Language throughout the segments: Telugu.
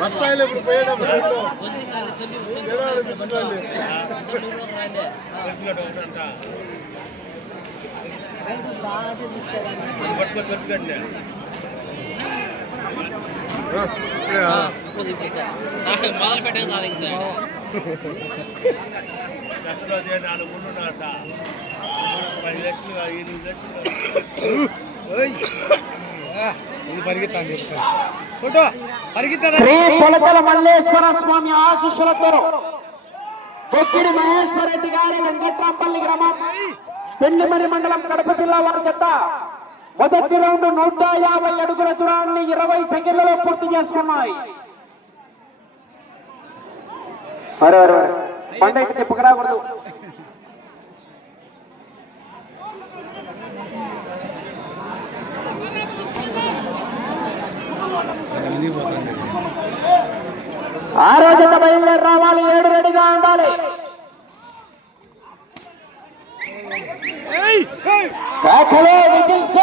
బత్తాయిలు ఇప్పుడు పోయేటప్పుడు మొదలు పెట్టే శ్రీ కొలతల మల్లేశ్వర స్వామి ఆశీస్సులతో బొక్కిడి మహేశ్వర రెడ్డి గారి వెంకట్రాంపల్లి గ్రామం పెళ్లిమరి మండలం కడప జిల్లా వారి జత మొదటి రౌండ్ 150 అడుగుల దూరాన్ని 20 సెకండ్లలో పూర్తి చేసుకున్నాయి. పండగకి తిప్పకరాకూడదు. ఆరో జత బయలుదేరి రావాలి. 7 రెడీగా ఉండాలి. కాకలో విజిల్స్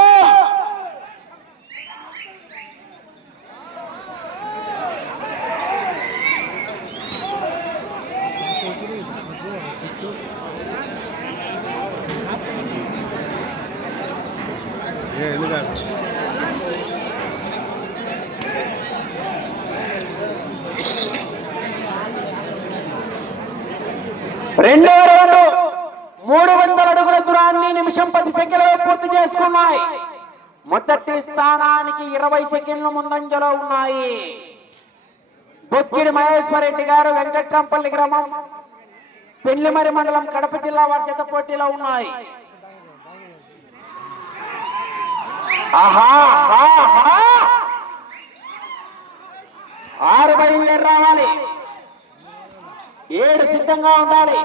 రెండో రౌండ్ 300 అడుగుల దూరాన్ని నిమిషం 10 సెకండ్లలో పూర్తి చేసుకున్నాయి. మొదటి స్థానానికి 20 సెకండ్లు ముందంజలో ఉన్నాయి. బొక్కిడి మహేశ్వర రెడ్డి గారు వెంకట్రాంపల్లి గ్రామం పెళ్లిమరి మండలం కడప జిల్లా వారి జత పోటీలో ఉన్నాయి. ఆరు బయలుదేరి రావాలి. 7 సిద్ధంగా ఉండాలి.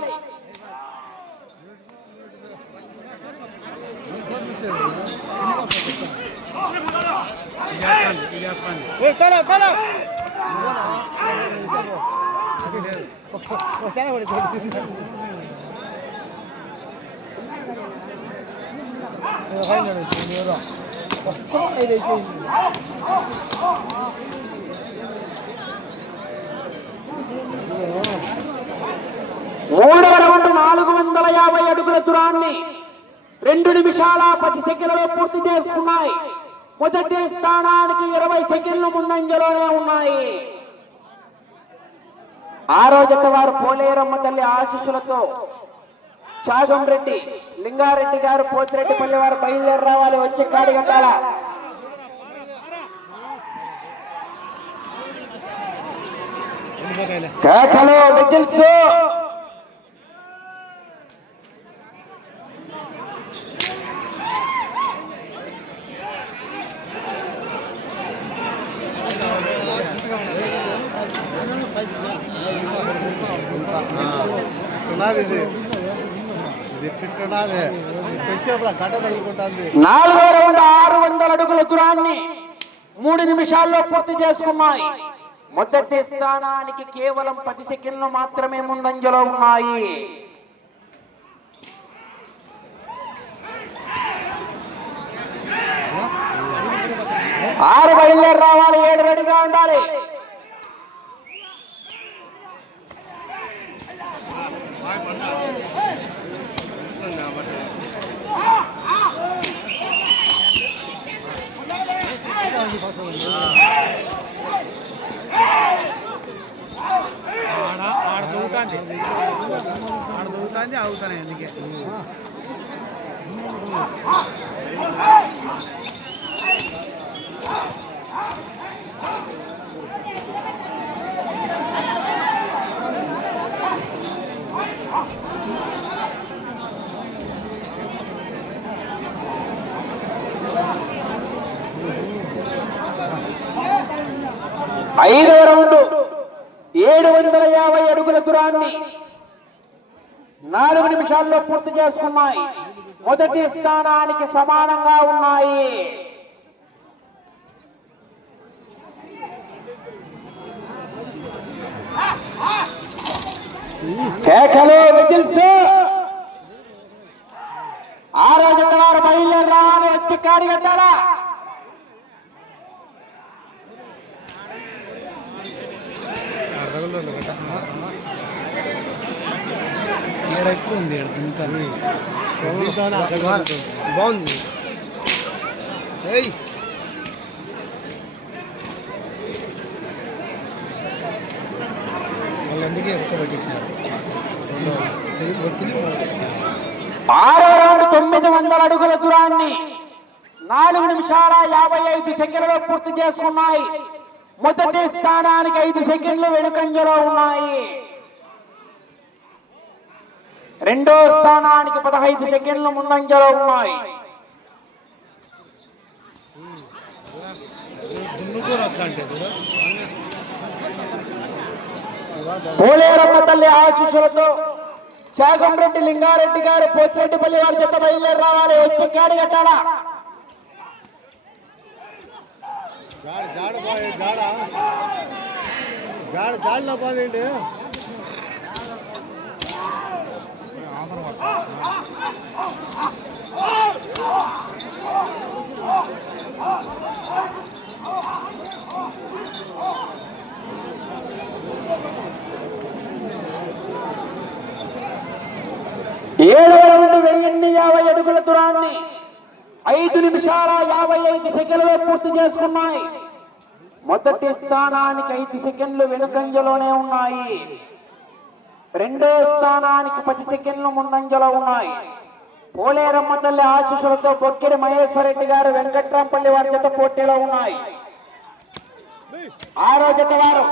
మూడవ రౌండ్ 450 అడుగుల దూరాన్ని 2 నిమిషాల 10 సెకండ్లలో పూర్తి చేసుకున్నాయి. మొదటి స్థానానికి 20 సెకండ్లు ముందంజలోనే ఉన్నాయి. ఆరో జత వారు పోలేరమ్మ తల్లి ఆశీస్సులతో చాగం రెడ్డి లింగారెడ్డి గారు పోతిరెడ్డిపల్లి వారు బయలుదేరి రావాలి. వచ్చే కాడి గట్టాల కేకలు విజిల్స్ నాలుగో రౌండ్ 600 అడుగుల దూరాన్ని 3 నిమిషాల్లో పూర్తి చేసుకున్నాయి. మొదటి స్థానానికి కేవలం 10 సెకండ్లు మాత్రమే ముందంజలో ఉన్నాయి. ఆరు బయలుదేరి రావాలి. 7 రెడీగా ఉండాలి. ఆడుతుంది అవుతానే అందుకే 5వ రౌండ్ 750 అడుగుల దూరాన్ని 4 నిమిషాల్లో పూర్తి చేసుకున్నాయి. మొదటి స్థానానికి సమానంగా ఉన్నాయి. కేకలు విజిల్స్. 6వ జత వారు బయలుదేరి రావాలి. వచ్చి కాడి కట్టాలా ఎక్కువ ఉంది బాగుంది. వాళ్ళందుకే ఎక్కువ పట్టించారు. 6వ రౌండ్ 900 అడుగుల దూరాన్ని 4 నిమిషాల 55 సెకండ్లలో పూర్తి చేసుకున్నాయి. మొదటి స్థానానికి 5 సెకండ్లు వెనుకంజలో ఉన్నాయి. రెండో స్థానానికి 15 సెకండ్లు ముందంజలో ఉన్నాయి. పోలేరమ్మ తల్లి ఆశీస్సులతో చాగంరెడ్డి లింగారెడ్డి గారు పోతిరెడ్డిపల్లి వారి జత బయలుదేరి రావాలి. వచ్చి కాడి కట్టాలా ఏడవ రౌండ్ 1050 అడుగుల దూరాన్ని 5 నిమిషాల 55 సెకండ్లలో పూర్తి చేసుకున్నాయి. మొదటి స్థానానికి 5 సెకండ్లు వెనుకంజలోనే ఉన్నాయి. రెండో స్థానానికి 10 సెకండ్లు ముందంజలో ఉన్నాయి. పోలేరమ్మ తల్లి ఆశీస్సులతో బొక్కిడి మహేశ్వరరెడ్డి గారు వెంకట్రాంపల్లి వారి జత పోటీలో ఉన్నాయి. 6వ జత వారు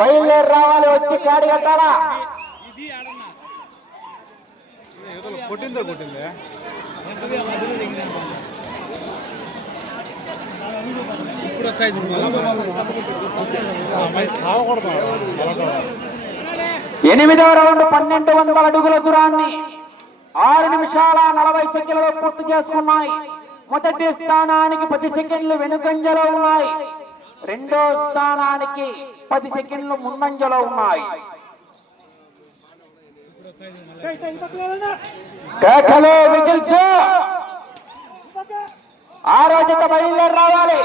బయలుదేరి రావాలి. వచ్చి కాడి కట్టాలా కొట్టిందే ఇప్పుడు వచ్చాయి. 8వ రౌండ్ 1200 అడుగుల దూరాన్ని 6 నిమిషాల 40 సెకండ్లలో పూర్తి చేసుకున్నాయి. మొదటి స్థానానికి 10 సెకండ్లు వెనుకంజలో ఉన్నాయి. రెండో స్థానానికి 10 సెకండ్లు ముందంజలో ఉన్నాయి. కేకలు విజిల్స్. 6వ జత బయలుదేరి రావాలి.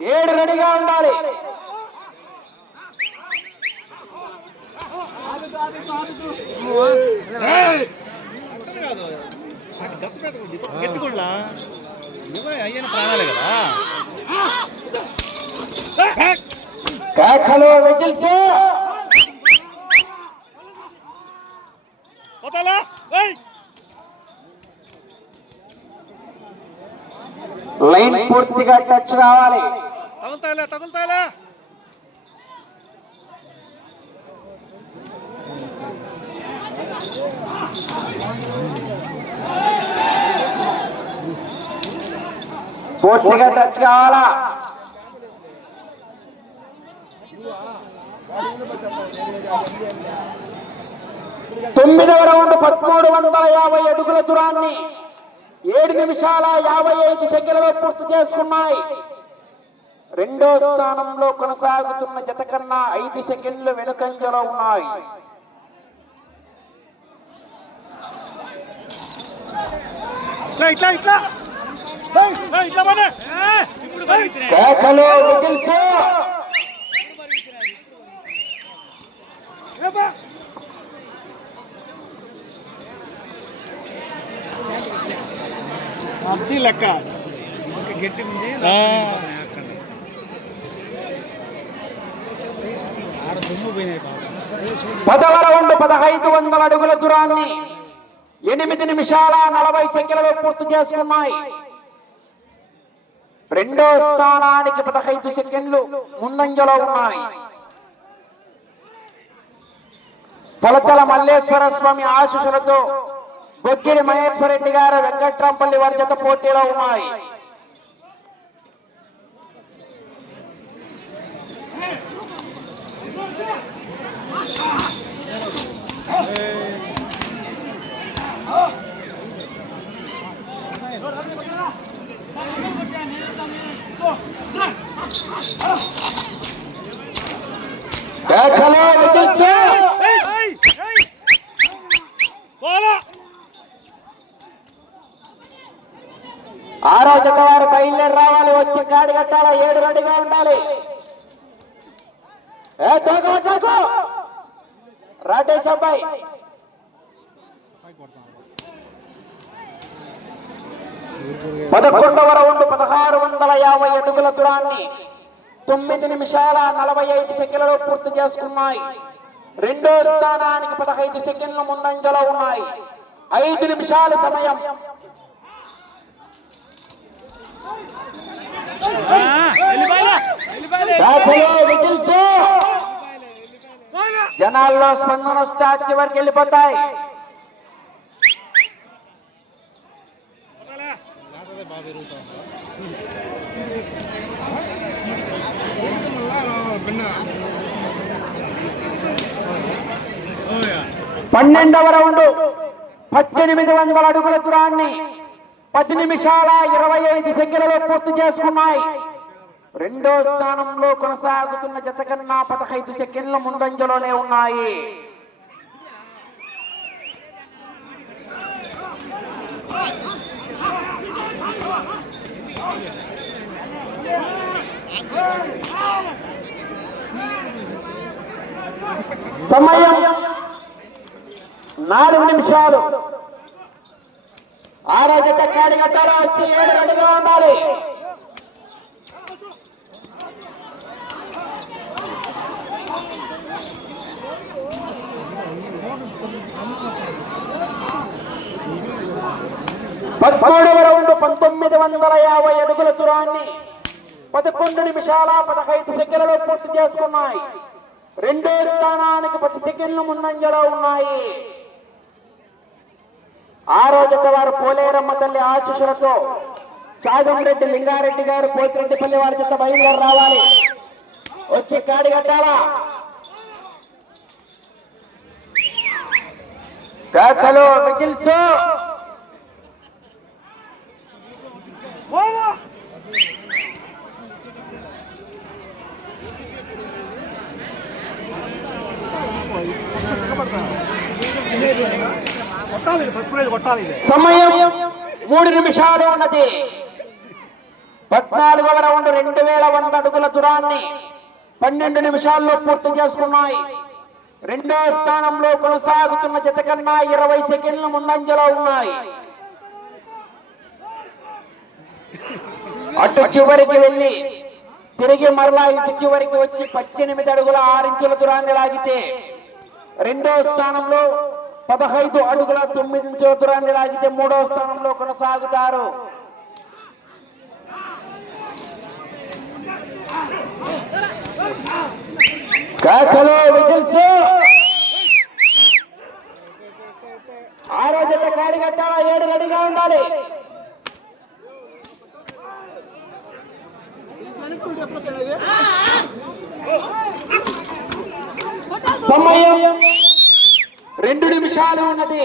7 రెడీగా ఉండాలి. గట్టిగుండా అయ్యన ప్రాణాలే కదా. కేకలు విజిల్స్. లైన్ పూర్తిగా టచ్ కావాలి. తగులుతాయిలే పూర్తిగా టచ్ కావాలా. తొమ్మిదవ రౌండ్ 1350 అడుగుల దూరాన్ని 7 నిమిషాల 55 సెకండ్లలో పూర్తి చేసుకున్నాయి. రెండో స్థానంలో కొనసాగుతున్న జత కన్నా 5 సెకండ్లు వెనుకంజలో ఉన్నాయి. కేకలు విజిల్స్. అది లెక్క గట్టి ఉంది. ఆడ దుమ్ము పోయినాయి. 10వ రౌండ్ 1500 అడుగుల దూరాన్ని 8 నిమిషాల 40 సెకండ్లలో పూర్తి చేసుకున్నాయి. రెండో స్థానానికి 15 సెకండ్లు ముందంజలో ఉన్నాయి. పొలతల మల్లేశ్వర స్వామి ఆశీస్సులతో బొక్కిడి మహేశ్వరరెడ్డి గారు వెంకట్రాంపల్లి వారి జత పోటీలో ఉన్నాయి. కేకలు విజిల్స్. ఆరో జత వారు బయలుదేరి రావాలి, వచ్చి కాడి కట్టాల, 7 రెడీగా ఉండాలి. రాటేష్ అబ్బాయి 11వ రౌండ్ 1650 అడుగుల దూరాన్ని 9 నిమిషాల 45 సెకండ్లలో పూర్తి చేసుకున్నాయి. రెండో స్థానానికి 15 సెకండ్లు ముందంజలో ఉన్నాయి. 5 నిమిషాల సమయం. జనాల్లో స్పందన వస్తే చివరికి వెళ్ళిపోతాయి. పన్నెండవ రౌండ్ 1800 అడుగుల దూరాన్ని 10 నిమిషాల 25 సెకండ్లలో పూర్తి చేసుకున్నాయి. రెండో స్థానంలో కొనసాగుతున్న జత కన్నా 15 సెకండ్ల ముందంజలోనే ఉన్నాయి. సమయం 4 నిమిషాలు. ఆరో జత కాడి గట్టాలో వచ్చి 7 రెడీగా ఉండాలి. పదమూడవ రౌండ్ 1950 అడుగుల దూరాన్ని 11 నిమిషాల 15 సెకండ్లలో పూర్తి చేసుకున్నాయి. రెండో స్థానానికి 10 సెకండ్లు ముందంజలో ఉన్నాయి. ఆరో జత వారు పోలేరమ్మ తల్లి ఆశీస్సులతో చాగంరెడ్డి లింగారెడ్డి గారు పోతిరెడ్డిపల్లి వారి జత బయలుదేరి రావాలి, వచ్చి కాడి కట్టాలా. కాకలు మిగిల్సు సమయం 3 నిమిషాలు ఉన్నది. 14వ రౌండ్ 2100 అడుగుల దూరాన్ని 12 నిమిషాల్లో పూర్తి చేసుకున్నాయి. రెండో స్థానంలో కొనసాగుతున్న జత కన్నా 20 సెకండ్ల ముందంజలో ఉన్నాయి. అటు చివరికి వెళ్ళి తిరిగి మరలా ఇటు చివరికి వచ్చి 18 అడుగుల 6 ఇంచుల దూరాన్ని లాగితే రెండో స్థానంలో 15 అడుగుల 9 ఇంచుల దూరాన్ని లాగితే మూడో స్థానంలో కొనసాగుతారు. కాకలో విజిల్స్. ఆరో జత కాడి కట్టాలా, 7 రెడీగా ఉండాలి. సమయం 2 నిమిషాలు ఉన్నది.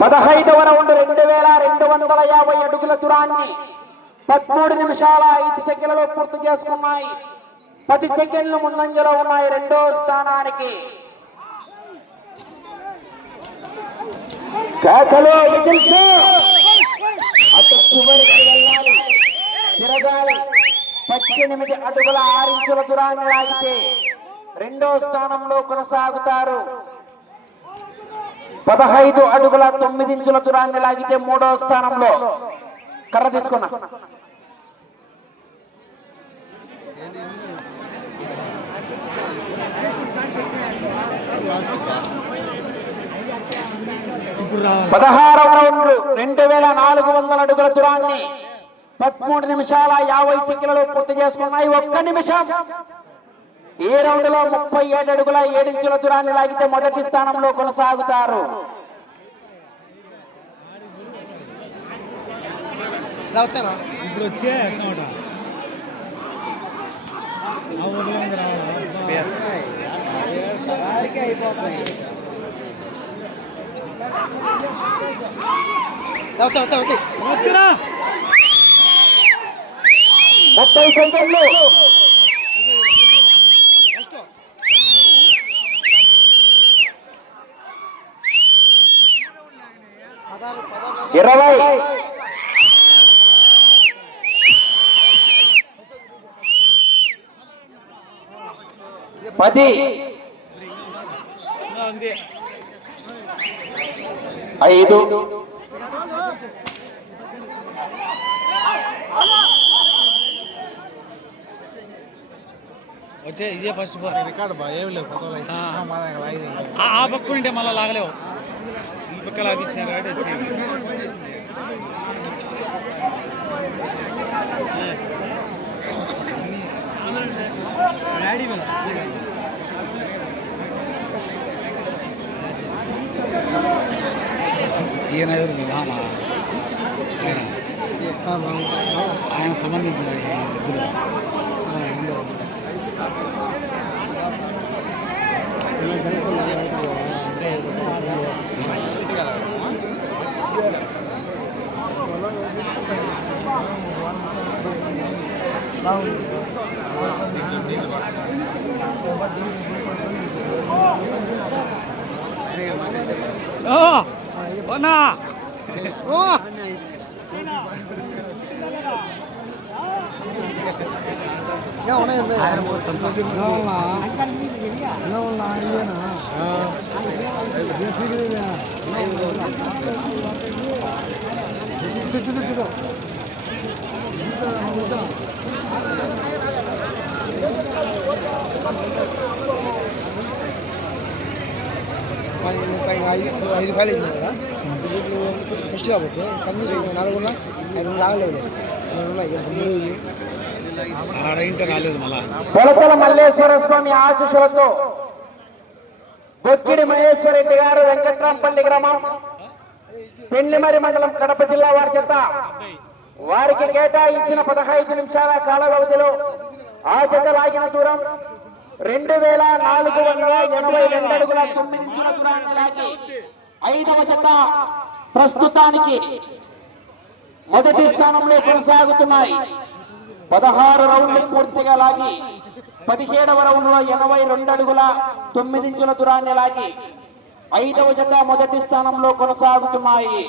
పదహైదవ రౌండ్ 2250 అడుగుల దూరాన్ని 13 నిమిషాల 5 సెకండ్లలో పూర్తి చేసుకున్నాయి. 10 సెకండ్లు ముందంజలో ఉన్నాయి రెండో స్థానానికి. కాకలో విజిల్స్. అటు చివరికి వెళ్ళాలి, తిరగాలి. 18 అడుగుల 6 ఇంచుల దూరాన్ని లాగితే రెండో స్థానంలో కొనసాగుతారు. 15 అడుగుల 9 ఇంచుల దూరాన్ని లాగితే మూడో స్థానంలో. కర్ర తీసుకున్నా. పదహారవ రౌండ్ 2400 అడుగుల దూరాన్ని 13 నిమిషాల 50 సెకండ్లలో పూర్తి చేసుకున్నాయి. 1 నిమిషం. ఈ రౌండ్ లో 37 అడుగుల 7 ఇంచుల దూరాన్ని లాగితే మొదటి స్థానంలో కొనసాగుతారు. ఇప్పుడు వచ్చే వచ్చినా 30 సెకండ్లు. 20 10 ఉంది 5 వచ్చే ఇదే ఫస్ట్ రికార్డు బా ఏమి లేవు ఆ పక్క ఉంటే మళ్ళీ లాగలేవు ఈ పక్క లాభించారు కాబట్టి వచ్చేది ఈయన ఎవరు మీ మామ ఆయన సంబంధించిన ఇద్దరు ఐదు ఖాళీ కదా ఫస్ట్ కాబట్టి కనీసం 4 లాగలేవు రాలేదు మళ్ళా పొలతల మల్లేశ్వర స్వామి ఆశీస్సులతో బొక్కిడి మహేశ్వర రెడ్డి గారు వెంకట్రాంపల్లి గ్రామం పెండ్లిమరి మండలం కడప జిల్లా వారి చేత వారికి కేటాయించిన 15 నిమిషాల కాల వ్యవధిలో ఆ జత లాగిన దూరం 2482 అడుగుల 9 ఇంచుల దూరాన్ని లాగి 5వ జత ప్రస్తుతానికి మొదటి స్థానంలో కొనసాగుతున్నాయి. 16 రౌండ్లు పూర్తిగా లాగి 17వ రౌండ్ లో 82 అడుగుల 9 ఇంచుల దూరాన్ని లాగి 5వ జత మొదటి స్థానంలో కొనసాగుతున్నాయి.